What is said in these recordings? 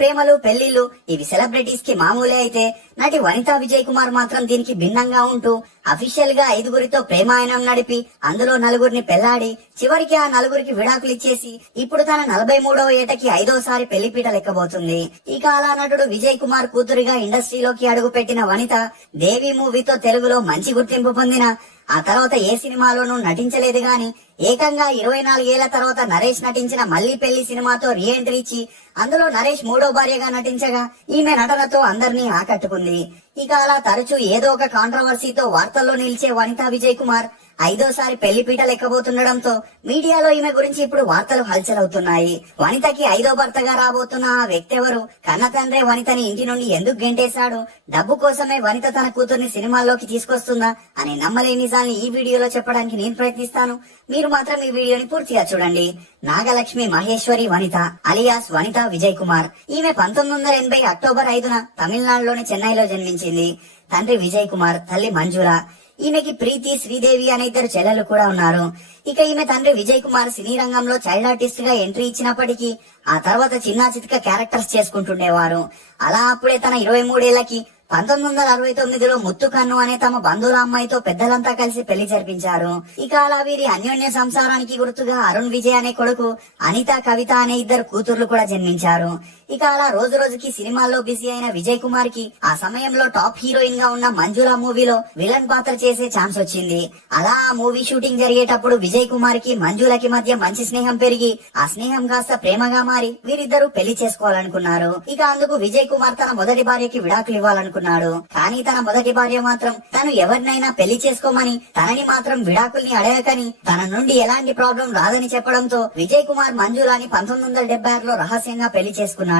ప్రేమలు పెళ్లిళ్లు ఇవి సెలబ్రిటీస్ కి మామూలే అయితే నటి వనితా విజయ్ కుమార్ మాత్రం దీనికి భిన్నంగా ఉంటూ అఫీషియల్ గా 5గురితో ప్రేమాయణం నడిపి అందులో 4గురిని పెళ్లాడి చివరికి ఆ 4గురికి విడాకులు ఇచ్చేసి ఇప్పుడు తన 43వ ఏటకి 5వసారి పెళ్లిపీట లెక్కబోతుంది. ఇక అలా నటుడు విజయ్ కుమార్ కూతురిగా ఇండస్ట్రీలోకి అడుగు పెట్టిన వనిత దేవి మూవీతో తెలుగులో మంచి గుర్తింపు పొందిన ఆ తర్వాత ఏ సినిమాలోనూ నటించలేదు గాని ఏకంగా 24 ఏళ్ల తర్వాత నరేష్ నటించిన మళ్లీ పెళ్లి సినిమాతో రీ ఎంట్రీ ఇచ్చి అందులో నరేష్ 3వ భార్యగా నటించగా ఈమె నటనతో అందరినీ ఆకట్టుకుంది. ఇక అలా తరచూ ఏదో ఒక కాంట్రవర్సీతో వార్తల్లో నిలిచే వనితా విజయ్ కుమార్ 5వసారి పెళ్లిపీట లెక్కబోతుండడంతో మీడియాలో ఈమె గురించి ఇప్పుడు వార్తలు హల్చల్ అవుతున్నాయి. వనితకి 5వ భర్తగా రాబోతున్న ఆ వ్యక్తి ఎవరు, కన్న తండ్రే వనితని ఇంటి నుండి ఎందుకు గెంటేశాడు, డబ్బు కోసమే వనిత తన కూతుర్ని సినిమాల్లోకి తీసుకొస్తుందా అనే నమ్మలేని నిజాన్ని ఈ వీడియోలో చెప్పడానికి నేను ప్రయత్నిస్తాను. మీరు మాత్రం ఈ వీడియోని పూర్తిగా చూడండి. నాగలక్ష్మి మహేశ్వరి వనిత అలియాస్ వనితా విజయ్ కుమార్. ఈమె 1980 అక్టోబర్ 5న తమిళనాడులోని చెన్నైలో జన్మించింది. తండ్రి విజయ్ కుమార్, తల్లి మంజుల. ఈమెకి ప్రీతి, శ్రీదేవి అనే 2 చెల్లెలు కూడా ఉన్నారు. ఇక ఈమె తండ్రి విజయ్ కుమార్ సినీ రంగంలో చైల్డ్ ఆర్టిస్ట్ గా ఎంట్రీ ఇచ్చినప్పటికీ ఆ తర్వాత చిన్నా చితక క్యారెక్టర్స్ చేసుకుంటుండేవారు. అలా అప్పుడే తన 23 ఏళ్లకి 1969లో ముత్తుకన్ను అనే తమ బంధువుల అమ్మాయితో పెద్దలంతా కలిసి పెళ్లి జరిపించారు. ఇక అలా వీరి అన్యోన్య సంసారానికి గుర్తుగా అరుణ్ విజయ్ అనే కొడుకు, అనిత, కవిత అనే 2 కూతుర్లు కూడా జన్మించారు. ఇక అలా రోజు రోజుకి సినిమాల్లో బిజీ అయిన విజయ్ కుమార్ కి ఆ సమయంలో టాప్ హీరోయిన్ గా ఉన్న మంజుల మూవీలో విలన్ పాత్ర చేసే ఛాన్స్ వచ్చింది. అలా ఆ మూవీ షూటింగ్ జరిగేటప్పుడు విజయ్ కుమార్ కి మంజులకి మధ్య మంచి స్నేహం పెరిగి ఆ స్నేహం కాస్త ప్రేమగా మారి వీరిద్దరూ పెళ్లి చేసుకోవాలనుకున్నారు. ఇక అందుకు విజయ్ కుమార్ తన మొదటి భార్యకి విడాకులు ఇవ్వాలనుకున్నాడు. కానీ తన మొదటి భార్య మాత్రం తను ఎవరినైనా పెళ్లి చేసుకోమని, తనని మాత్రం విడాకుల్ని అడగకని, తన నుండి ఎలాంటి ప్రాబ్లం రాదని చెప్పడంతో విజయ్ కుమార్ మంజులాని 1976లో రహస్యంగా పెళ్లి చేసుకున్నాడు.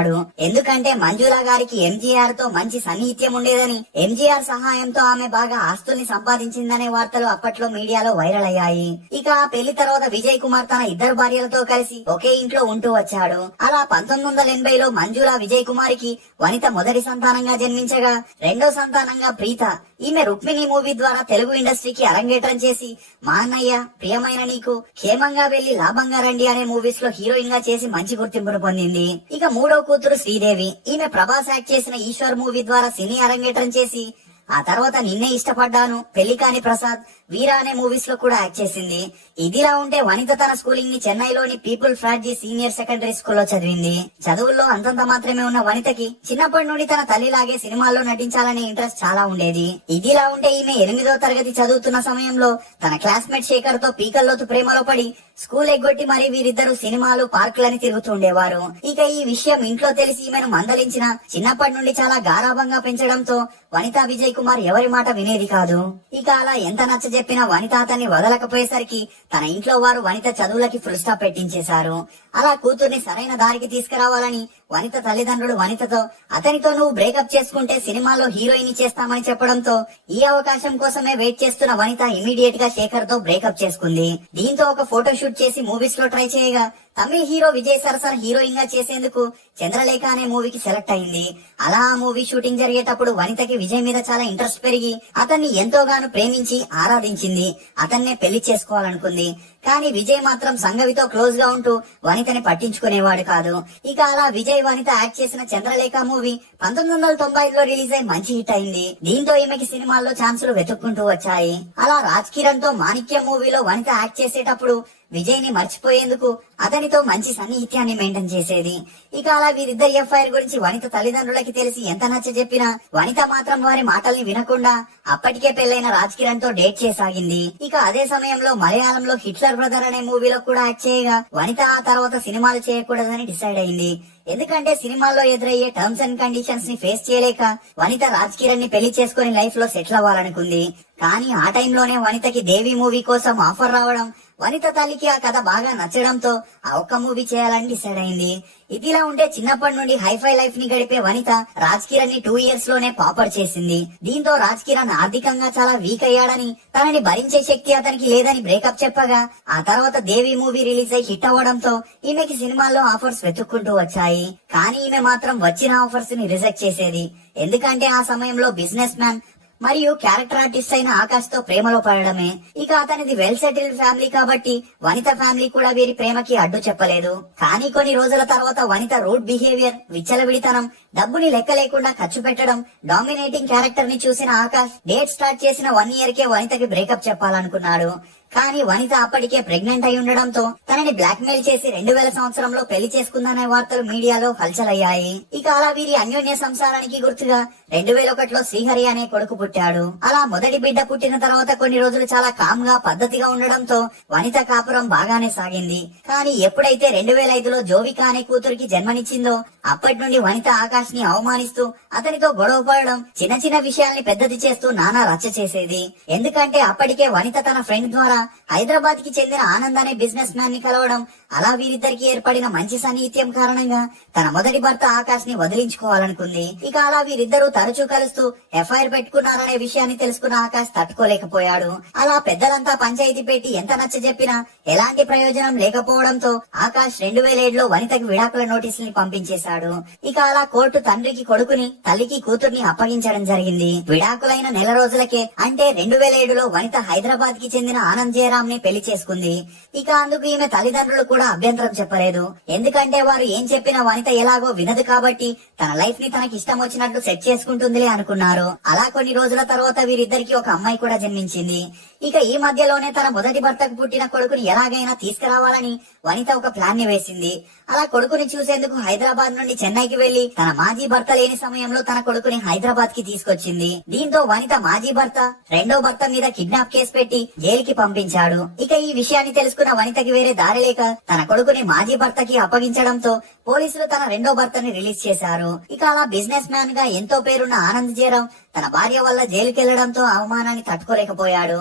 ఎందుకంటే మంజులా గారికి ఎంజీఆర్ తో మంచి సన్నిహిత్యం ఉండేదని, ఎంజీఆర్ సహాయంతో ఆమె బాగా ఆస్తుల్ని సంపాదించిందనే వార్తలు అప్పట్లో మీడియాలో వైరల్ అయ్యాయి. ఇక ఆ పెళ్లి తర్వాత విజయ్ కుమార్ తన 2 భార్యలతో కలిసి ఒకే ఇంట్లో ఉంటూ వచ్చాడు. అలా 1980లో మంజులా విజయ్ కుమార్ కి వనిత మొదటి సంతానంగా జన్మించగా రెండో సంతానంగా ప్రీత. ఈమె రుక్మిణి మూవీ ద్వారా తెలుగు ఇండస్ట్రీకి అరంగేట్రం చేసి మా అన్నయ్య, ప్రియమైన నీకు, క్షేమంగా వెళ్లి లాభంగా రండి అనే మూవీస్ లో హీరోయిన్ గా చేసి మంచి గుర్తింపును పొందింది. ఇక 3వ కూతురు శ్రీదేవి. ఈమె ప్రభాస్ యాక్ట్ చేసిన ఈశ్వర్ మూవీ ద్వారా సినీ అరంగేట్రం చేసి ఆ తర్వాత నిన్నే ఇష్టపడ్డాను, పెళ్లికాని ప్రసాద్, వీరా అనే మూవీస్ లో కూడా యాక్ట్ చేసింది. ఇదిలా ఉంటే వనిత తన స్కూలింగ్ ని చెన్నైలోని పీపుల్ ఫ్రాడ్జీ సీనియర్ సెకండరీ స్కూల్లో చదివింది. చదువుల్లో అంతంత మాత్రమే ఉన్న వనితకి చిన్నప్పటి నుండి తన తల్లిలాగే సినిమాల్లో నటించాలనే ఇంట్రెస్ట్ చాలా ఉండేది. ఇదిలా ఉంటే ఈమె 8వ తరగతి చదువుతున్న సమయంలో తన క్లాస్మేట్ శేఖర్ తో పీకల్లోతు ప్రేమలో పడి స్కూల్ ఎగ్గొట్టి మరి వీరిద్దరూ సినిమాలు, పార్కులని తిరుగుతుండేవారు. ఇక ఈ విషయం ఇంట్లో తెలిసి ఈమెను మందలించిన చిన్నప్పటి నుండి చాలా గారాభంగా పెంచడంతో వనితా విజయ్ కుమార్ ఎవరి మాట వినేది కాదు. ఇక అలా ఎంత నచ్చ చెప్పిన వనిత అతన్ని వదలకపోయేసరికి తన ఇంట్లో వారు వనిత చదువులకి ఫుల్ స్టాప్ పెట్టించేశారు. అలా కూతుర్ని సరైన దారికి తీసుకురావాలని వనిత తల్లిదండ్రులు వనితతో అతనితో నువ్వు బ్రేకప్ చేసుకుంటే సినిమాలో హీరోయిన్ చేస్తామని చెప్పడంతో ఈ అవకాశం కోసమే వెయిట్ చేస్తున్న వనిత ఇమీడియట్ గా శేఖర్ తో బ్రేకప్ చేసుకుంది. దీంతో ఒక ఫోటో షూట్ చేసి మూవీస్ లో ట్రై చేయగా తమిళ హీరో విజయ్ సరసన హీరోయిన్ గా చేసేందుకు చంద్రలేఖ అనే మూవీకి సెలెక్ట్ అయింది. అలా ఆ మూవీ షూటింగ్ జరిగేటప్పుడు వనితకి విజయ్ మీద చాలా ఇంట్రెస్ట్ పెరిగి అతన్ని ఎంతోగానో ప్రేమించి ఆరాధించింది. అతన్నే పెళ్లి చేసుకోవాలనుకుంది. కానీ విజయ్ మాత్రం సంగవితో క్లోజ్ గా ఉంటూ వనితని పట్టించుకునేవాడు కాదు. ఇక అలా విజయ్ వనిత యాక్ట్ చేసిన చంద్రలేఖ మూవీ 1995లో రిలీజ్ అయి మంచి హిట్ అయింది. దీంతో ఈమెకి సినిమాల్లో ఛాన్సులు వెతుక్కుంటూ వచ్చాయి. అలా రాజ్ కిరణ్ తో మాణిక్యం మూవీలో వనిత యాక్ట్ చేసేటప్పుడు విజయ్ ని మర్చిపోయేందుకు అతనితో మంచి సన్నిహిత్యాన్ని మెయింటైన్ చేసేది. ఇక అలా వీరిద్దరి ఎఫ్ఐఆర్ గురించి వనిత తల్లిదండ్రులకి తెలిసి ఎంత నచ్చ చెప్పినా వనిత మాత్రం వారి మాటల్ని వినకుండా అప్పటికే పెళ్లైన రాజ్ కిరణ్ తో డేట్ చేసాగింది. ఇక అదే సమయంలో మలయాళంలో హిట్లర్ బ్రదర్ అనే మూవీలో కూడా యాక్ట్ చేయగా వనిత ఆ తర్వాత సినిమాలు చేయకూడదని డిసైడ్ అయింది. ఎందుకంటే సినిమాల్లో ఎదురయ్యే టర్మ్స్ అండ్ కండిషన్స్ ని ఫేస్ చేయలేక వనిత రాజ్ కిరణ్ ని పెళ్లి చేసుకుని లైఫ్ లో సెటిల్ అవ్వాలనుకుంది. కానీ ఆ టైంలోనే వనితకి దేవి మూవీ కోసం ఆఫర్ రావడం, వనిత తల్లికి ఆ కథ బాగా నచ్చడంతో ఆ ఒక్క మూవీ చేయాలని డిసైడ్ అయింది. ఇదిలా ఉంటే చిన్నప్పటి నుండి హైఫై లైఫ్ ని గడిపే వనిత రాజ్ కిరణ్ ని 2 ఇయర్స్ లోనే పాపర్ చేసింది. దీంతో రాజ్ కిరణ్ ఆర్థికంగా చాలా వీక్ అయ్యాడని, తనని భరించే శక్తి అతనికి లేదని బ్రేకప్ చెప్పగా ఆ తర్వాత దేవి మూవీ రిలీజ్ అయి హిట్ అవ్వడంతో ఈమెకి సినిమాల్లో ఆఫర్స్ వెతుక్కుంటూ వచ్చాయి. కానీ ఈమె మాత్రం వచ్చిన ఆఫర్స్ ని రిజెక్ట్ చేసేది. ఎందుకంటే ఆ సమయంలో బిజినెస్ మ్యాన్ మరియు క్యారెక్టర్ ఆర్టిస్ట్ అయిన ఆకాష్ తో ప్రేమలో పడడమే. ఇక అతనిది వెల్ సెటిల్డ్ ఫ్యామిలీ కాబట్టి వనిత ఫ్యామిలీ కూడా వీరి ప్రేమకి అడ్డు చెప్పలేదు. కానీ కొన్ని రోజుల తర్వాత వనిత రూడ్ బిహేవియర్, విచ్చలవిడితనం, డబ్బుని లెక్క లేకుండా ఖర్చు పెట్టడం, డామినేటింగ్ క్యారెక్టర్ ని చూసిన ఆకాష్ డేట్ స్టార్ట్ చేసిన 1 year కే వనితకి బ్రేకప్ చెప్పాలనుకున్నాడు. కానీ వనిత అప్పటికే ప్రెగ్నెంట్ అయి ఉండడంతో తనని బ్లాక్ మెయిల్ చేసి 2000 సంవత్సరంలో పెళ్లి చేసుకుందనే వార్తలు మీడియాలో హల్చలయ్యాయి. ఇక అలా వీరి అన్యోన్య సంసారానికి గుర్తుగా 2001లో శ్రీహరి అనే కొడుకు పుట్టాడు. అలా మొదటి బిడ్డ పుట్టిన తర్వాత కొన్ని రోజులు చాలా కామ్ గా పద్ధతిగా ఉండడంతో వనిత కాపురం బాగానే సాగింది. కానీ ఎప్పుడైతే 2005లో జోవిక అనే కూతురికి జన్మనిచ్చిందో అప్పటి నుండి వనిత ఆకాష్ ని అవమానిస్తూ అతనితో గొడవ పడడం, చిన్న చిన్న విషయాల్ని పెద్దది చేస్తూ నానా రచ్చ చేసేది. ఎందుకంటే అప్పటికే వనిత తన ఫ్రెండ్ ద్వారా హైదరాబాద్ కి చెందిన ఆనంద్ అనే బిజినెస్ మ్యాన్ ని కలవడం, అలా వీరిద్దరికి ఏర్పడిన మంచి సన్నిహిత్యం కారణంగా తన మొదటి భర్త ఆకాష్ ని వదిలించుకోవాలనుకుంది. ఇక అలా వీరిద్దరూ తరచూ కలుస్తూ ఎఫ్ఐఆర్ పెట్టుకున్నారనే విషయాన్ని తెలుసుకున్న ఆకాష్ తట్టుకోలేకపోయాడు. అలా పెద్దలంతా పంచాయతీ పెట్టి ఎంత నచ్చ చెప్పినా ఎలాంటి ప్రయోజనం లేకపోవడంతో ఆకాష్ 2007లో వనితకి విడాకుల నోటీసుల్ని పంపించేశాడు. ఇక అలా కోర్టు తండ్రికి కొడుకుని, తల్లికి కూతుర్ని అప్పగించడం జరిగింది. విడాకులైన నెల రోజులకే అంటే 2007లో వనిత హైదరాబాద్ కి చెందిన ఆనంద్ జయరామ్ ని పెళ్లి చేసుకుంది. ఇక అందుకు ఈమె తల్లిదండ్రులు కూడా అభ్యంతరం చెప్పలేదు. ఎందుకంటే వారు ఏం చెప్పినా వనిత ఎలాగో వినదు కాబట్టి తన లైఫ్ ని తనకి ఇష్టం వచ్చినట్లు సెట్ చేసుకుంటుందిలే అనుకున్నారు. అలా కొన్ని రోజుల తర్వాత వీరిద్దరికి ఒక అమ్మాయి కూడా జన్మించింది. ఇక ఈ మధ్యలోనే తన మొదటి భర్తకు పుట్టిన కొడుకుని ఎలాగైనా తీసుకురావాలని వనిత ఒక ప్లాన్ ని వేసింది. అలా కొడుకుని చూసేందుకు హైదరాబాద్ నుండి చెన్నైకి వెళ్లి తన మాజీ భర్త లేని సమయంలో తన కొడుకుని హైదరాబాద్ కి తీసుకొచ్చింది. దీంతో వనిత మాజీ భర్త రెండో భర్త మీద కిడ్నాప్ కేసు పెట్టి జైలుకి పంపించాడు. ఇక ఈ విషయాన్ని తెలుసుకున్న వనితకి వేరే దారి లేక తన కొడుకుని మాజీ భర్తకి అప్పగించడంతో పోలీసులు తన రెండో భర్తని రిలీజ్ చేశారు. ఇక అలా బిజినెస్ మ్యాన్ గా ఎంతో పేరున్న ఆనంద్ జయరామ్ తన భార్య వల్ల జైలుకెళ్లడంతో అవమానాన్ని తట్టుకోలేకపోయాడు.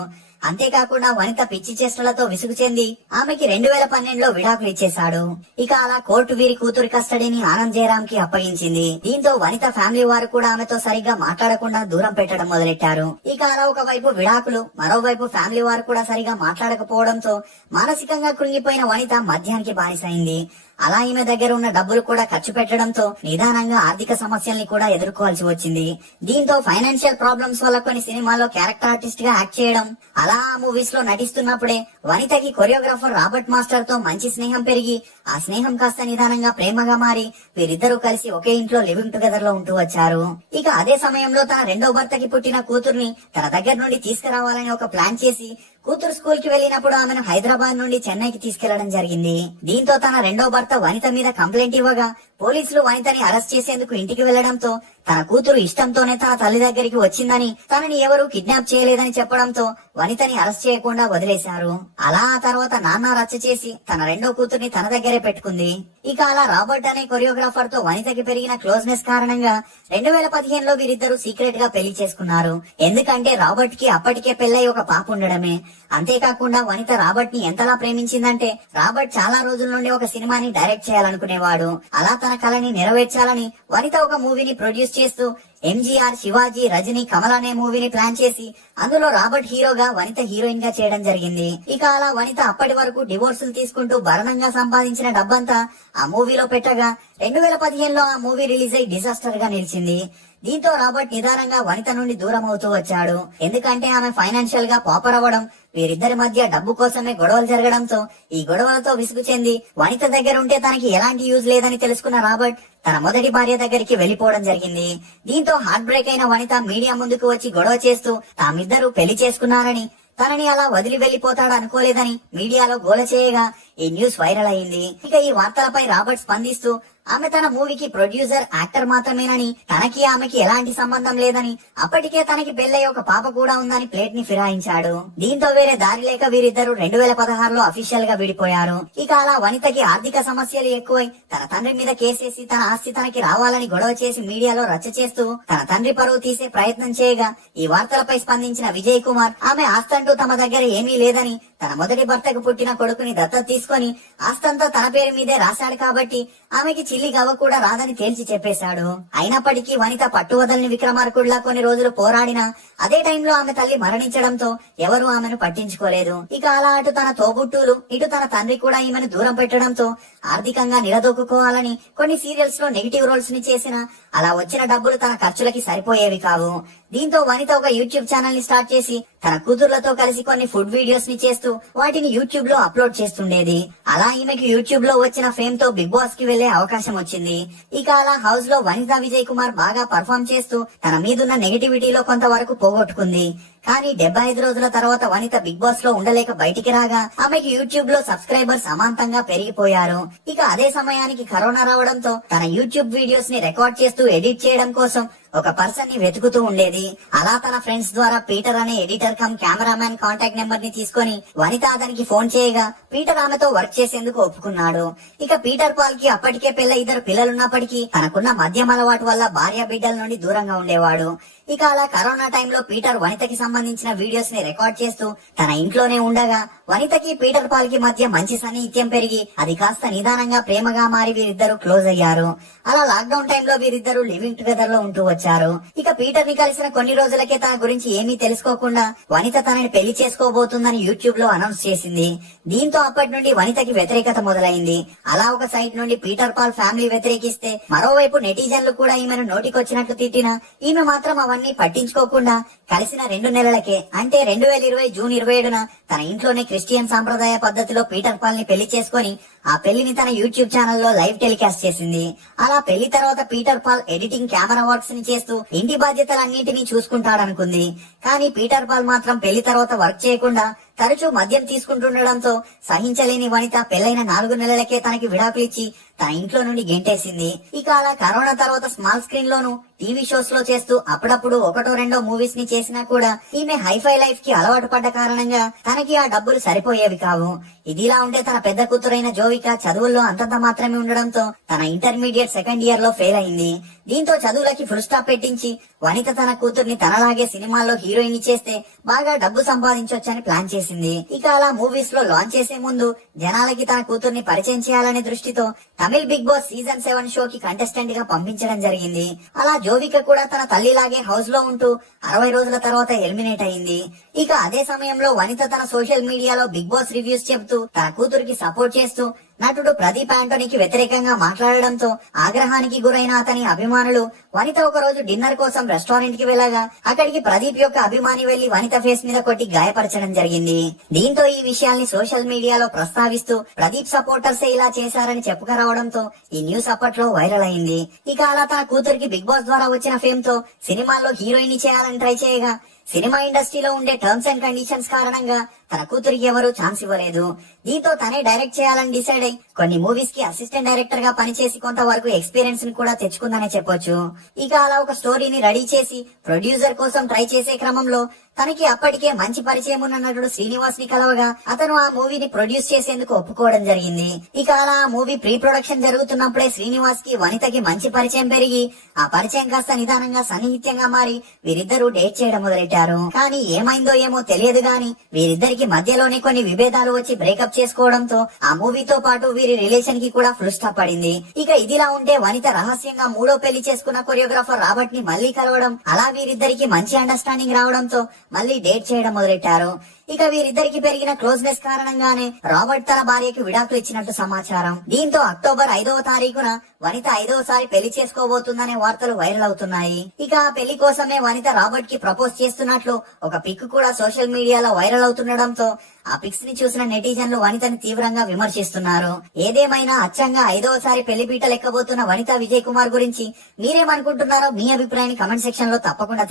అంతేకాకుండా వనిత పిచ్చి చేష్టలతో విసుగు చెంది ఆమెకి 2012లో విడాకులు ఇచ్చేశాడు. ఇక అలా కోర్టు వీరి కూతురి కస్టడీని ఆనంద్ జయరామ్ కి అప్పగించింది. దీంతో వనిత ఫ్యామిలీ వారు కూడా ఆమెతో సరిగ్గా మాట్లాడకుండా దూరం పెట్టడం మొదలెట్టారు. ఇక అలా ఒకవైపు విడాకులు, మరోవైపు ఫ్యామిలీ వారు కూడా సరిగా మాట్లాడకపోవడంతో మానసికంగా కృంగిపోయిన వనిత మద్యానికి బానిసైంది. అలా ఈమె దగ్గర ఉన్న డబ్బులు కూడా ఖర్చు పెట్టడంతో నిదానంగా ఆర్థిక సమస్యల్ని కూడా ఎదుర్కోవాల్సి వచ్చింది. దీంతో ఫైనాన్షియల్ ప్రాబ్లమ్స్ వల్ల కొన్ని సినిమాల్లో క్యారెక్టర్ ఆర్టిస్ట్ గా యాక్ట్ చేయడం, అలా ఆ మూవీస్ లో నటిస్తున్నప్పుడే వనితకి కొరియోగ్రాఫర్ రాబర్ట్ మాస్టర్ తో మంచి స్నేహం పెరిగి ఆ స్నేహం కాస్త నిదానంగా ప్రేమగా మారి వీరిద్దరూ కలిసి ఒకే ఇంట్లో లివింగ్ టుగెదర్ లో ఉంటూ వచ్చారు. ఇక అదే సమయంలో తన రెండో భర్తకి పుట్టిన కూతుర్ని తన దగ్గర నుండి తీసుకురావాలని ఒక ప్లాన్ చేసి కూతురు స్కూల్ కి వెళ్లినప్పుడు ఆమెను హైదరాబాద్ నుండి చెన్నైకి తీసుకెళ్లడం జరిగింది. దీంతో తన రెండో భర్త వనిత మీద కంప్లైంట్ ఇవ్వగా పోలీసులు వనితని అరెస్ట్ చేసేందుకు ఇంటికి వెళ్లడంతో తన కూతురు ఇష్టంతోనే తన తల్లి దగ్గరికి వచ్చిందని, తనని ఎవరూ కిడ్నాప్ చేయలేదని చెప్పడంతో వనితని అరెస్ట్ చేయకుండా వదిలేశారు. అలా ఆ తర్వాత నాన్న రచ్చ చేసి తన రెండో కూతుర్ని తన దగ్గరే పెట్టుకుంది. ఇక అలా రాబర్ట్ అనే కొరియోగ్రాఫర్ తో వనితకి పెరిగిన క్లోజ్నెస్ కారణంగా 2015లో వీరిద్దరూ సీక్రెట్ గా పెళ్లి చేసుకున్నారు. ఎందుకంటే రాబర్ట్ కి అప్పటికే పెళ్లై ఒక పాప ఉండడమే. అంతేకాకుండా వనిత రాబర్ట్ ని ఎంతలా ప్రేమించిందంటే రాబర్ట్ చాలా రోజుల నుండి ఒక సినిమాని డైరెక్ట్ చేయాలనుకునేవాడు. అలా తన కళని నెరవేర్చాలని వనిత ఒక మూవీని ప్రొడ్యూస్ చేస్తూ ఎంజీఆర్, శివాజీ, రజనీ, కమల్ అనే మూవీని ప్లాన్ చేసి అందులో రాబర్ట్ హీరోగా వనిత హీరోయిన్ గా చేయడం జరిగింది. ఇక అలా వనిత అప్పటి వరకు డివోర్సులు తీసుకుంటూ భరణంగా సంపాదించిన డబ్బంతా ఆ మూవీలో పెట్టగా 2015లో ఆ మూవీ రిలీజ్ అయి డిజాస్టర్ గా నిలిచింది. దీంతో రాబర్ట్ నిదానంగా వనిత నుండి దూరం అవుతూ వచ్చాడు. ఎందుకంటే ఆమె ఫైనాన్షియల్ గా పాపర్ అవ్వడం, వీరిద్దరి మధ్య డబ్బు కోసమే గొడవలు జరగడంతో ఈ గొడవలతో విసుగు చెంది వనిత దగ్గర ఉంటే తనకి ఎలాంటి యూజ్ లేదని తెలుసుకున్న రాబర్ట్ తన మొదటి భార్య దగ్గరికి వెళ్లిపోవడం జరిగింది. దీంతో హార్ట్ బ్రేక్ అయిన వనిత మీడియా ముందుకు వచ్చి గొడవ చేస్తూ తామిద్దరూ పెళ్లి చేసుకున్నారని, తనని అలా వదిలి వెళ్లిపోతాడు అనుకోలేదని మీడియాలో గోల చేయగా ఈ న్యూస్ వైరల్ అయింది. ఇక ఈ వార్తలపై రాబర్ట్ స్పందిస్తూ ఆమె తన మూవీకి ప్రొడ్యూసర్, యాక్టర్ మాత్రమేనని, తనకి ఆమెకి ఎలాంటి సంబంధం లేదని, అప్పటికే తనకి పెళ్లై ఒక పాప కూడా ఉందని ప్లేట్ ని ఫిరాయించాడు. దీంతో వేరే దారి లేక వీరిద్దరూ 2016లో అఫీషియల్ గా విడిపోయారు. ఇక అలా వనితకి ఆర్థిక సమస్యలు ఎక్కువై తన తండ్రి మీద కేసేసి తన ఆస్తి తనకి రావాలని గొడవ చేసి మీడియాలో రచ్చ చేస్తూ తన తండ్రి పరువు తీసే ప్రయత్నం చేయగా ఈ వార్తలపై స్పందించిన విజయ్ కుమార్ ఆమె ఆస్తంటూ తమ దగ్గర ఏమీ లేదని, తన మొదటి భర్తకు పుట్టిన కొడుకుని దత్తత తీసుకొని ఆస్తంతా తన పేరు మీదే రాశాడు కాబట్టి ఆమెకి చిల్లి గవ్వ కూడా రాదని తేల్చి చెప్పేశాడు. అయినప్పటికీ వనిత పట్టువదలని విక్రమార్కుడిలా కొన్ని రోజులు పోరాడినా అదే టైంలో ఆమె తల్లి మరణించడంతో ఎవరూ ఆమెను పట్టించుకోలేదు. ఇక అలా అటు తన తోబుట్టులు, ఇటు తన తండ్రి కూడా ఈమెను దూరం పెట్టడంతో ఆర్థికంగా నిలదొక్కుకోవాలని కొన్ని సీరియల్స్ లో నెగిటివ్ రోల్స్ ని చేసిన అలా వచ్చిన డబ్బులు తన ఖర్చులకి సరిపోయేవి కావు. దీంతో వనిత ఒక యూట్యూబ్ ఛానల్ ని స్టార్ట్ చేసి తన కూతుర్లతో కలిసి కొన్ని ఫుడ్ వీడియోస్ ని చేస్తూ వాటిని యూట్యూబ్ లో అప్లోడ్ చేస్తుండేది. అలా ఈమెకి యూట్యూబ్ లో వచ్చిన ఫేమ్ తో బిగ్ బాస్ కి వెళ్లే అవకాశం వచ్చింది. ఇక అలా హౌస్ లో వనిత విజయ్ కుమార్ బాగా పర్ఫామ్ చేస్తూ తన మీదున్న నెగటివిటీలో కొంతవరకు పోగొట్టుకుంది. కానీ 75 రోజుల తర్వాత వనిత బిగ్ బాస్ లో ఉండలేక బయటికి రాగా ఆమెకి యూట్యూబ్ లో సబ్స్క్రైబర్స్ అమాంతంగా పెరిగిపోయారు. ఇక అదే సమయానికి కరోనా రావడంతో తన యూట్యూబ్ వీడియోస్ ని రికార్డ్ చేస్తూ ఎడిట్ చేయడం కోసం ఒక పర్సన్ ని వెతుకుతూ ఉండేది. అలా తన ఫ్రెండ్స్ ద్వారా పీటర్ అనే editor come cameraman contact number ని తీసుకొని వనిత అతనికి ఫోన్ చేయగా పీటర్ ఆమెతో వర్క్ చేసేందుకు ఒప్పుకున్నాడు. ఇక పీటర్ పాల్ కి అప్పటికే పెళ్ళ 2 పిల్లలున్నప్పటికీ తనకున్న మద్యం అలవాటు వల్ల భార్య బిడ్డల నుండి దూరంగా ఉండేవాడు. ఇక అలా కరోనా టైంలో పీటర్ వనితకి సంబంధించిన వీడియోస్ ని రికార్డ్ చేస్తూ తన ఇంట్లోనే ఉండగా వనితకి పీటర్ పాల్ కి మధ్య మంచి సన్నిహిత్యం పెరిగి అది కాస్త నిదానంగా ప్రేమగా మారి వీరిద్దరూ క్లోజ్ అయ్యారు. అలా లాక్డౌన్ టైంలో వీరిద్దరూ లివింగ్ టుగెదర్ లో ఉంటూ వచ్చారు. ఇక పీటర్ ని కలిసిన కొన్ని రోజులకే తన గురించి ఏమీ తెలుసుకోకుండా వనిత తనని పెళ్లి చేసుకోబోతుందని యూట్యూబ్ లో అనౌన్స్ చేసింది. దీంతో అప్పటి నుండి వనితకి వ్యతిరేకత మొదలైంది. అలా ఒక సైట్ నుండి పీటర్ పాల్ ఫ్యామిలీ వ్యతిరేకిస్తే మరోవైపు నెటిజన్లు కూడా ఈమెను నోటికొచ్చినట్లు తిట్టినా ఈమె మాత్రం అవన్నీ పట్టించుకోకుండా కలిసిన 2 నెలలకే అంటే 2020 జూన్ 27న తన ఇంట్లోనే క్రిస్టియన్ సాంప్రదాయ పద్ధతిలో పీటర్ పాల్ ని పెళ్లి చేసుకుని ఆ పెళ్లిని తన యూట్యూబ్ ఛానల్లో లైవ్ టెలికాస్ట్ చేసింది. అలా పెళ్లి తర్వాత Peter Paul editing camera works ని చేస్తూ ఇంటి బాధ్యతలన్నింటినీ చూసుకుంటాడనుకుంది. కానీ పీటర్ పాల్ మాత్రం పెళ్లి తర్వాత వర్క్ చేయకుండా తరచూ మద్యం తీసుకుంటుండడంతో సహించలేని వనిత పెళ్లైన 4 నెలలకే తనకి విడాకులిచ్చి తన ఇంట్లో నుండి గెంటేసింది. ఇక అలా కరోనా తర్వాత స్మాల్ స్క్రీన్ లోను టీవీ షోస్ లో చేస్తూ అప్పుడప్పుడు 1-2 మూవీస్ ని చేసినా కూడా ఈమె హైఫై లైఫ్ కి అలవాటు పడ్డ కారణంగా తనకి ఆ డబ్బులు సరిపోయేవి కావు. ఇదిలా ఉంటే తన పెద్ద కూతురైన జోవిక చదువుల్లో అంతంత మాత్రమే ఉండడంతో తన ఇంటర్మీడియట్ సెకండ్ ఇయర్ లో ఫెయిల్ అయింది. దీంతో చదువులకి ఫుల్ స్టాప్ పెట్టించి వనిత తన కూతుర్ని తనలాగే సినిమాల్లో హీరోయిన్ చేస్తే బాగా డబ్బు సంపాదించొచ్చని ప్లాన్ చేసింది. ఇక అలా మూవీస్ లో లాంచ్ చేసే ముందు జనాలకి తన కూతుర్ని పరిచయం చేయాలనే దృష్టితో తమిళ్ బిగ్ బాస్ సీజన్ 7 షోకి కంటెస్టెంట్ గా పంపించడం జరిగింది. అలా జోవిక కూడా తన తల్లిలాగే హౌస్ లో ఉంటూ 60 రోజుల తర్వాత ఎలిమినేట్ అయింది. ఇక అదే సమయంలో వనిత తన సోషల్ మీడియాలో బిగ్ బాస్ రివ్యూస్ చెబుతూ తన కూతురికి సపోర్ట్ చేస్తూ నటుడు ప్రదీప్ యాంటోనీకి వ్యతిరేకంగా మాట్లాడడంతో ఆగ్రహానికి గురైన అతని అభిమానులు వనిత ఒక రోజు డిన్నర్ కోసం రెస్టారెంట్ కి వెళ్ళగా అక్కడికి ప్రదీప్ యొక్క అభిమాని వెళ్లి వనిత ఫేస్ మీద కొట్టి గాయపరచడం జరిగింది. దీంతో ఈ విషయాల్ని సోషల్ మీడియాలో ప్రస్తావిస్తూ ప్రదీప్ సపోర్టర్సే ఇలా చేశారని చెప్పుకురావడంతో ఈ న్యూస్ అప్పట్లో వైరల్ అయింది. ఇక అలా తన కూతురికి బిగ్ బాస్ ద్వారా వచ్చిన ఫేమ్ తో సినిమాల్లో హీరోయిన్ చేయాలని ట్రై చేయగా సినిమా ఇండస్ట్రీలో ఉండే టర్మ్స్ అండ్ కండిషన్స్ కారణంగా తన కూతురికి ఎవరూ ఛాన్స్ ఇవ్వలేదు. దీంతో తనే డైరెక్ట్ చేయాలని డిసైడ్ అయి కొన్ని మూవీస్ కి అసిస్టెంట్ డైరెక్టర్ గా పనిచేసి కొంతవరకు ఎక్స్పీరియన్స్ ని కూడా తెచ్చుకుందనే చెప్పొచ్చు. ఇక అలా ఒక స్టోరీని రెడీ చేసి ప్రొడ్యూసర్ కోసం ట్రై చేసే క్రమంలో తనకి అప్పటికే మంచి పరిచయం ఉన్న నటుడు శ్రీనివాస్ ని కలవగా అతను ఆ మూవీని ప్రొడ్యూస్ చేసేందుకు ఒప్పుకోవడం జరిగింది. ఇక అలా ఆ మూవీ ప్రీ ప్రొడక్షన్ జరుగుతున్నప్పుడే శ్రీనివాస్ కి వనితకి మంచి పరిచయం పెరిగి ఆ పరిచయం కాస్త నిదానంగా సన్నిహిత్యంగా మారి వీరిద్దరూ డేట్ చేయడం మొదలెట్టారు. కానీ ఏమైందో ఏమో తెలియదు గాని వీరిద్దరికి మధ్యలోనే కొన్ని విభేదాలు వచ్చి బ్రేకప్ చేసుకోవడంతో ఆ మూవీతో పాటు వీరి రిలేషన్ కి కూడా ఫుల్ స్టాప్ పడింది. ఇక ఇదిలా ఉంటే వనిత రహస్యంగా 3వ పెళ్లి చేసుకున్న కొరియోగ్రాఫర్ రాబర్ట్ ని మళ్లీ కలవడం, అలా వీరిద్దరికి మంచి అండర్స్టాండింగ్ రావడంతో మళ్లీ డేట్ చేయడం మొదలెట్టారు. ఇక వీరిద్దరికి పెరిగిన క్లోజ్నెస్ కారణంగానే రాబర్ట్ తన భార్యకు విడాకులు ఇచ్చినట్టు సమాచారం. దీంతో అక్టోబర్ 5వ తారీఖున వనిత 5వసారి పెళ్లి చేసుకోబోతుందనే వార్తలు వైరల్ అవుతున్నాయి. ఇక ఆ పెళ్లి కోసమే వనిత రాబర్ట్ కి ప్రపోజ్ చేస్తున్నట్లు ఒక పిక్ కూడా సోషల్ మీడియాలో వైరల్ అవుతుండడంతో ఆ పిక్స్ ని చూసిన నెటిజన్లు వనితని తీవ్రంగా విమర్శిస్తున్నారు. ఏదేమైనా అచ్చంగా 5వసారి పెళ్లిపీట లెక్కబోతున్న వనిత విజయ్ కుమార్ గురించి మీరేమనుకుంటున్నారో మీ అభిప్రాయాన్ని కమెంట్ సెక్షన్ లో తప్పకుండా